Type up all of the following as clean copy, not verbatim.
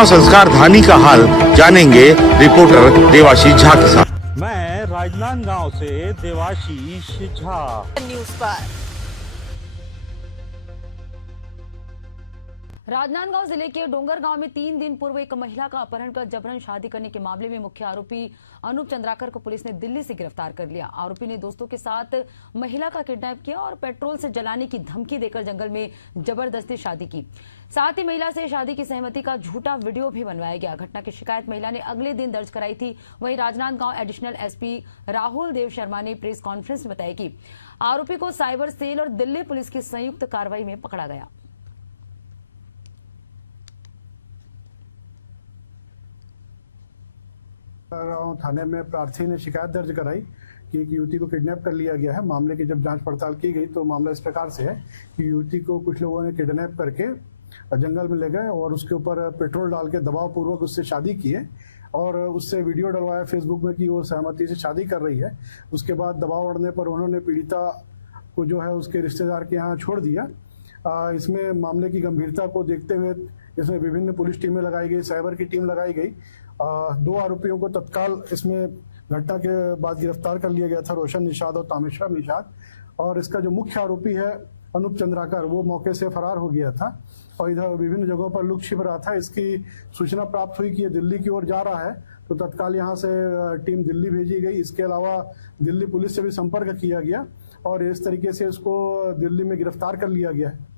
प्रतिमा संस्कार धानी का हाल जानेंगे रिपोर्टर देवाशीष झा के साथ। मैं राजनांदगांव से देवाशीष झा, न्यूज़ पर। राजनांदगांव जिले के डोंगरगांव में 3 दिन पूर्व एक महिला का अपहरण कर जबरन शादी करने के मामले में मुख्य आरोपी अनूप चंद्राकर को पुलिस ने दिल्ली से गिरफ्तार कर लिया। आरोपी ने दोस्तों के साथ महिला का किडनैप किया और पेट्रोल से जलाने की धमकी देकर जंगल में जबरदस्ती शादी की। साथ ही महिला से शादी की सहमति का झूठा वीडियो भी बनवाया गया। घटना की शिकायत महिला ने अगले दिन दर्ज कराई थी। वहीं राजनांदगांव एडिशनल एसपी राहुल देव शर्मा ने प्रेस कॉन्फ्रेंस में बताया कि आरोपी को साइबर सेल और दिल्ली पुलिस की संयुक्त कार्रवाई में पकड़ा गया। थाने में प्रार्थी ने शिकायत दर्ज कराई कि एक युवती को किडनैप कर लिया गया है। मामले की जब जांच पड़ताल की गई तो मामला इस प्रकार से है कि युवती को कुछ लोगों ने किडनैप करके जंगल में ले गए और उसके ऊपर पेट्रोल डाल के दबाव पूर्वक उससे शादी की है और उससे वीडियो डलवाया फेसबुक में कि वो सहमति से शादी कर रही है। उसके बाद दबाव बढ़ने पर उन्होंने पीड़िता को जो है उसके रिश्तेदार के यहाँ छोड़ दिया। इसमें मामले की गंभीरता को देखते हुए इसमें विभिन्न पुलिस टीमें लगाई गई, साइबर की टीम लगाई गई। 2 आरोपियों को तत्काल इसमें घटना के बाद गिरफ्तार कर लिया गया था, रोशन निषाद और तामेश्वर निषाद। और इसका जो मुख्य आरोपी है अनूप चंद्राकर, वो मौके से फरार हो गया था और इधर विभिन्न जगहों पर लुक छिप रहा था। इसकी सूचना प्राप्त हुई कि ये दिल्ली की ओर जा रहा है तो तत्काल यहाँ से टीम दिल्ली भेजी गई। इसके अलावा दिल्ली पुलिस से भी संपर्क किया गया और इस तरीके से इसको दिल्ली में गिरफ्तार कर लिया गया है।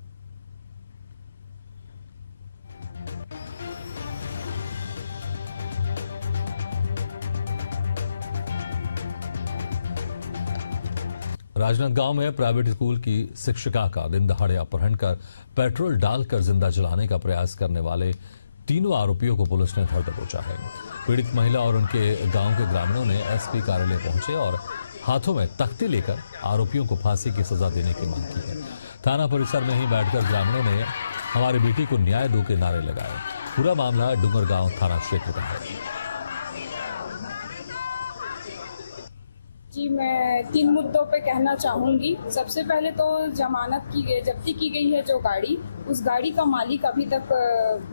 राजनांदगांव में प्राइवेट स्कूल की शिक्षिका का दिन दहाड़े अपहरण कर पेट्रोल डालकर जिंदा जलाने का प्रयास करने वाले तीनों आरोपियों को पुलिस ने धर दबोचा है। पीड़ित महिला और उनके गांव के ग्रामीणों ने एसपी कार्यालय पहुंचे और हाथों में तख्ती लेकर आरोपियों को फांसी की सजा देने की मांग की है। थाना परिसर में ही बैठकर ग्रामीणों ने हमारी बेटी को न्याय दो के नारे लगाए। पूरा मामला डूंगरगांव थाना क्षेत्र का है। जी, मैं 3 मुद्दों पे कहना चाहूँगी। सबसे पहले तो जब्ती की गई है जो गाड़ी, उस गाड़ी का मालिक अभी तक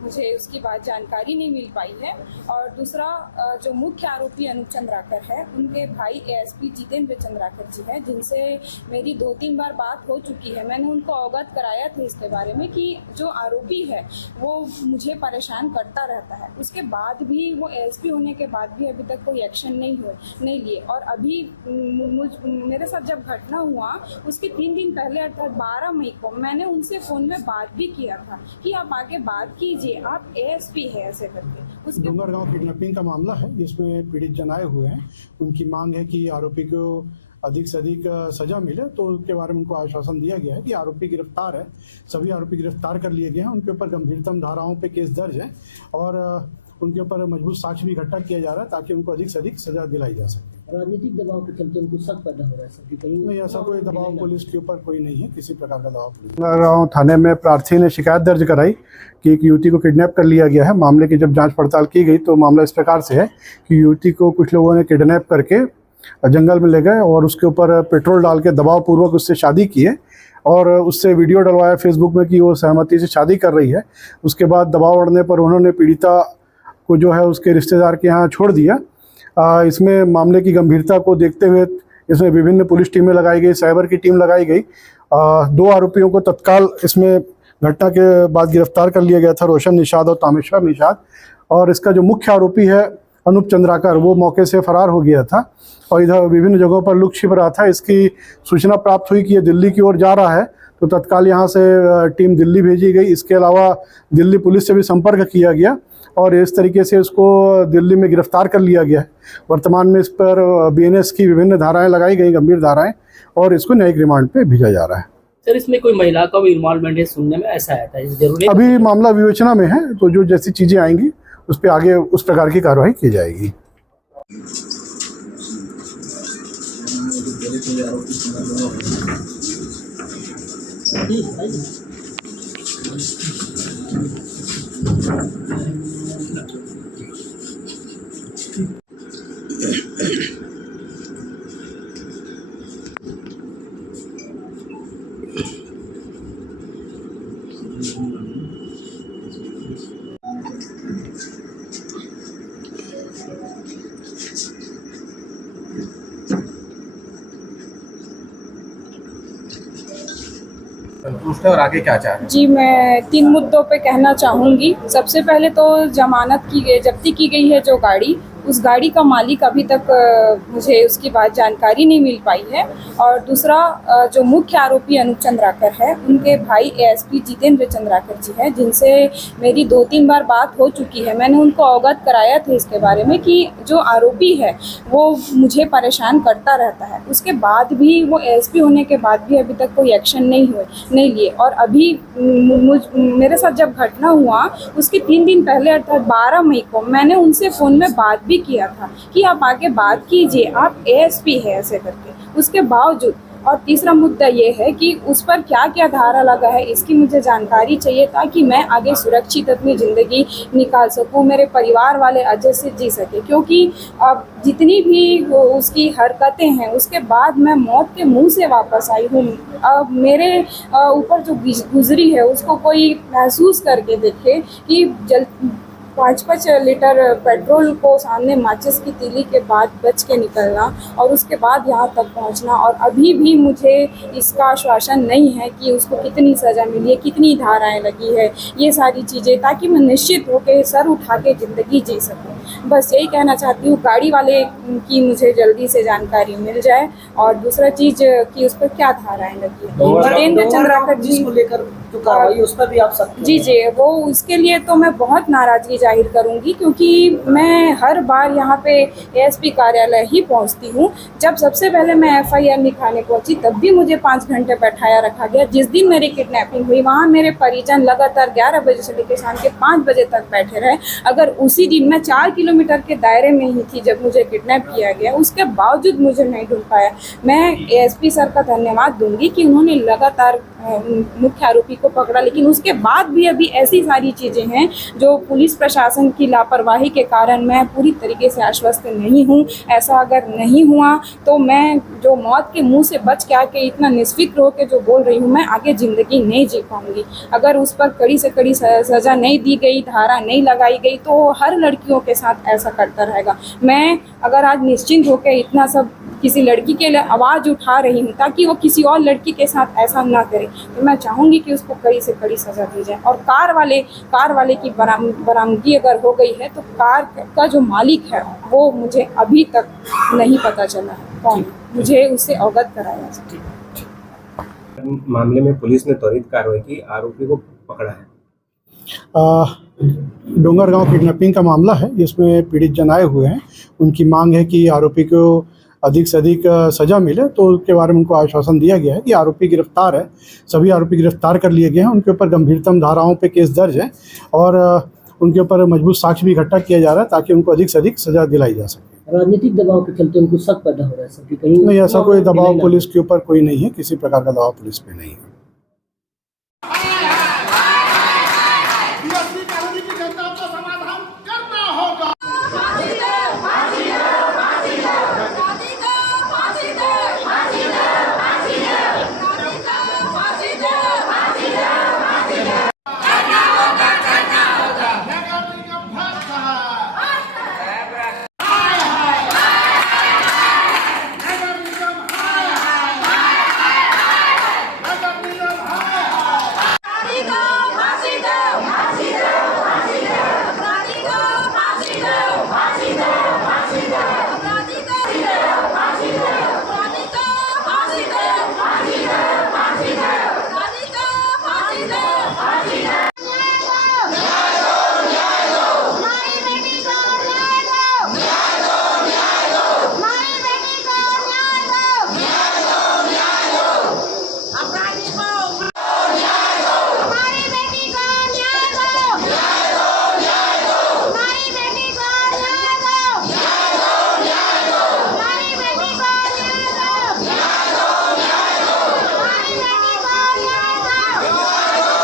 मुझे उसकी बात जानकारी नहीं मिल पाई है। और दूसरा, जो मुख्य आरोपी अनूप चंद्राकर है, उनके भाई एएसपी जितेंद्र चंद्राकर जी हैं, जिनसे मेरी 2-3 बार बात हो चुकी है। मैंने उनको अवगत कराया था इसके बारे में कि जो आरोपी है वो मुझे परेशान करता रहता है। उसके बाद भी वो एएसपी होने के बाद भी अभी तक कोई एक्शन नहीं लिए। और अभी मेरे साथ जब घटना हुआ उसके 3 दिन पहले अर्थात 12 मई को मैंने उनसे फोन में बात भी किया था कि आप आगे बात कीजिए, आप एएसपी है ऐसे करके। डोंगरगांव किडनैपिंग का मामला है जिसमें पीड़ित जन आए हुए हैं। उनकी मांग है कि आरोपी को अधिक से अधिक सजा मिले, तो उसके बारे में उनको आश्वासन दिया गया है कि आरोपी गिरफ्तार है। सभी आरोपी गिरफ्तार कर लिए गए हैं। उनके ऊपर गंभीरतम धाराओं पे केस दर्ज है और उनके ऊपर मजबूत साक्ष्य भी इकट्ठा किया जा रहा है ताकि उनको अधिक से अधिक सजा दिलाई जा सके। राजनीतिक दबाव के चलते उनको शक पैदा हो रहा है सर, कहीं नहीं, ऐसा कोई दबाव पुलिस के ऊपर कोई नहीं है, किसी प्रकार का दबाव। थाने में प्रार्थी ने शिकायत दर्ज कराई कि एक युवती को किडनैप कर लिया गया है। मामले की जब जांच पड़ताल की गई तो मामला इस प्रकार से है कि युवती को कुछ लोगों ने किडनैप करके जंगल में ले गए और उसके ऊपर पेट्रोल डाल के दबाव पूर्वक उससे शादी की है और उससे वीडियो डलवाया फेसबुक में कि वो सहमति से शादी कर रही है। उसके बाद दबाव बढ़ने पर उन्होंने पीड़िता को जो है उसके रिश्तेदार के यहाँ छोड़ दिया। इसमें मामले की गंभीरता को देखते हुए इसमें विभिन्न पुलिस टीमें लगाई गई, साइबर की टीम लगाई गई। 2 आरोपियों को तत्काल इसमें घटना के बाद गिरफ्तार कर लिया गया था, रोशन निषाद और तामेश्वर निषाद। और इसका जो मुख्य आरोपी है अनूप चंद्राकर, वो मौके से फरार हो गया था और इधर विभिन्न जगहों पर लुक छिप रहा था। इसकी सूचना प्राप्त हुई कि ये दिल्ली की ओर जा रहा है तो तत्काल यहाँ से टीम दिल्ली भेजी गई। इसके अलावा दिल्ली पुलिस से भी संपर्क किया गया और इस तरीके से उसको दिल्ली में गिरफ्तार कर लिया गया है। वर्तमान में इस पर बीएनएस की विभिन्न धाराएं लगाई गई, गंभीर धाराएं, और इसको न्यायिक रिमांड पे भेजा जा रहा है। सर, इसमें कोई महिला का भी इन्वॉल्वमेंट है सुनने में, ऐसा आया था? जरूरी अभी मामला विवेचना में है, तो जो जैसी चीजें आएंगी उस पर आगे उस प्रकार की कार्रवाई की जाएगी। संतुष्ट है और आगे क्या चाह रहे हैं? जी, मैं 3 मुद्दों पे कहना चाहूँगी। सबसे पहले तो जब्ती की गई है जो गाड़ी, उस गाड़ी का मालिक अभी तक मुझे उसकी बात जानकारी नहीं मिल पाई है। और दूसरा, जो मुख्य आरोपी अनूप चंद्राकर है, उनके भाई एएसपी जितेंद्र चंद्राकर जी हैं, जिनसे मेरी 2-3 बार बात हो चुकी है। मैंने उनको अवगत कराया था इसके बारे में कि जो आरोपी है वो मुझे परेशान करता रहता है। उसके बाद भी वो एएसपी होने के बाद भी अभी तक कोई एक्शन नहीं लिए। और अभी मेरे साथ जब घटना हुआ उसके 3 दिन पहले अर्थात 12 मई को मैंने उनसे फ़ोन में बात भी किया था कि आप आगे बात कीजिए, आप एएसपी है ऐसे करके। उसके बावजूद, और तीसरा मुद्दा ये है कि उस पर क्या क्या धारा लगा है इसकी मुझे जानकारी चाहिए, ताकि मैं आगे सुरक्षित अपनी ज़िंदगी निकाल सकूं, मेरे परिवार वाले अच्छे से जी सके। क्योंकि अब जितनी भी उसकी हरकतें हैं उसके बाद मैं मौत के मुंह से वापस आई हूँ। अब मेरे ऊपर जो गुजरी है उसको कोई महसूस करके देखे कि 5-5 लीटर पेट्रोल को सामने माचिस की तीली के बाद बच के निकलना और उसके बाद यहाँ तक पहुँचना, और अभी भी मुझे इसका आश्वासन नहीं है कि उसको कितनी सज़ा मिली है, कितनी धाराएं लगी है, ये सारी चीज़ें, ताकि मैं निश्चित होकर सर उठा के ज़िंदगी जी सकूँ। बस यही कहना चाहती हूँ, गाड़ी वाले की मुझे जल्दी से जानकारी मिल जाए। और दूसरा चीज़ कि उस पर क्या धाराएं लगी है। जितेंद्र चंद्राकर जी को लेकर जो कार्रवाई उस पर भी आप सकते जी, वो उसके लिए तो मैं बहुत नाराज़गी जाहिर करूंगी, क्योंकि मैं हर बार यहाँ पे एएसपी कार्यालय ही पहुँचती हूँ। जब सबसे पहले मैं एफआईआर लिखाने पहुँची तब भी मुझे 5 घंटे बैठाया रखा गया। जिस दिन मेरी किडनैपिंग हुई वहाँ मेरे परिजन लगातार 11 बजे से लेकर शाम के 5 बजे तक बैठे रहे। अगर उसी दिन मैं 4 किलोमीटर के दायरे में ही थी जब मुझे किडनैप किया गया, उसके बावजूद मुझे नहीं ढूंढ पाया। मैं एएसपी सर का धन्यवाद दूंगी कि उन्होंने लगातार मुख्य आरोपी को पकड़ा, लेकिन उसके बाद भी अभी ऐसी सारी चीज़ें हैं जो पुलिस प्रशासन की लापरवाही के कारण मैं पूरी तरीके से आश्वस्त नहीं हूँ। ऐसा अगर नहीं हुआ तो मैं जो मौत के मुंह से बच के आके इतना निष्फिक्र होकर जो बोल रही हूँ, मैं आगे ज़िंदगी नहीं जी पाऊँगी। अगर उस पर कड़ी से कड़ी सज़ा नहीं दी गई, धारा नहीं लगाई गई, तो हर लड़कियों के साथ ऐसा करता रहेगा। मैं अगर आज निश्चिंत होकर इतना सब किसी लड़की के लिए आवाज़ उठा रही हूँ ताकि वो किसी और लड़की के साथ ऐसा ना करे, तो मैं चाहूँगी कि उसको कड़ी से कड़ी सज़ा दी जाए। और कार वाले की बरामदगी अगर हो गई है तो कार का जो मालिक है वो मुझे अभी तक नहीं पता चला है कौन, मुझे उससे अवगत कराया जाए। मामले में पुलिस ने त्वरित कार्रवाई की, आरोपी को पकड़ा है। डोंगरगांव किडनैपिंग का मामला है जिसमें पीड़ित जन आए हुए हैं। उनकी मांग है कि आरोपी को अधिक से अधिक सज़ा मिले, तो उसके बारे में उनको आश्वासन दिया गया है कि आरोपी गिरफ्तार है, सभी आरोपी गिरफ्तार कर लिए गए हैं। उनके ऊपर गंभीरतम धाराओं पे केस दर्ज है और उनके ऊपर मजबूत साक्ष्य भी इकट्ठा किया जा रहा है ताकि उनको अधिक से अधिक सज़ा दिलाई जा सके। राजनीतिक दबाव के चलते उनको शक पैदा हो रहा है सर कि कहीं नहीं, ऐसा कोई दबाव पुलिस के ऊपर कोई नहीं है, किसी प्रकार का दबाव पुलिस पे नहीं है।